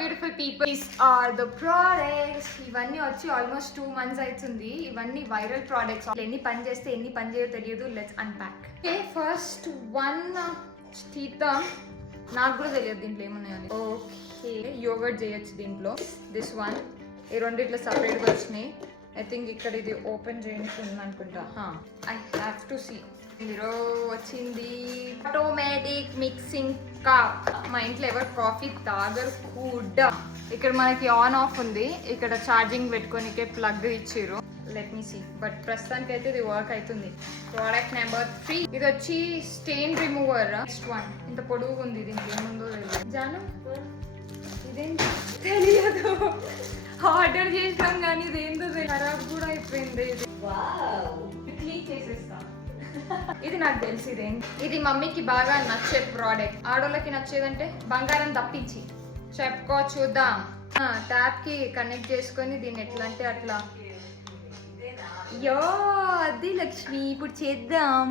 Beautiful people, these are the products. ఇవన్నీ వచ్చి almost 2 months అవుతుంది. ఇవన్నీ వైరల్ ప్రోడక్ట్స్. ఎన్ని పని చేస్తే ఎన్ని పని చేయో తెలియదు. Let's unpack. Okay, first one తీద్దాం. నాకు కూడా తెలియదు దీంట్లో ఏమున్నాయని. ఓకే, యోగర్ట్ చేయొచ్చు దీంట్లో. దిస్ వన్, ఈ రెండు ఇట్లా సపరేట్గా వచ్చినాయి. ఐ థింక్ ఇక్కడ ఇది ఓపెన్ చేయడానికి ఉంది అనుకుంటా. I have to see. Hero వచ్చింది ఆటోమేటిక్ మిక్సింగ్ కప్. మా ఇంట్లో ఎవరు కాఫీ తాగరు కూడా. ఇక్కడ మనకి ఆన్ ఆఫ్ ఉంది. ఇక్కడ ఛార్జింగ్ పెట్టుకోనికే ప్లగ్ ఇచ్చిర్రు. Let me see. బట్ ప్రస్తుతానికి అయితే ఇది వర్క్ అవుతుంది. ప్రోడక్ట్ నెంబర్ 3, ఇది వచ్చి స్టెయిన్ రిమూవర్. నెక్స్ట్ వన్, ఇంత పొడుగు ఉంది. దీనికి ఏముందో తెలియదు. జాను ఇదేం తెలియదు. ఆర్డర్ చేసాం కానీ ఇదేందో ఖరాబ్ కూడా అయిపోయింది. ఇది క్లీన్ చేసేస్తాం. ఇది నాకు తెలిసి ఇది మమ్మీకి బాగా నచ్చే ప్రోడక్ట్. ఆడోళ్ళకి నచ్చేదంటే బంగారం తప్పించి చెప్పుకో. చూద్దాం. ట్యాప్ కి కనెక్ట్ చేసుకొని దీన్ని ఎట్లా అంటే అట్లా. యో అది లక్ష్మి, ఇప్పుడు చేద్దాం.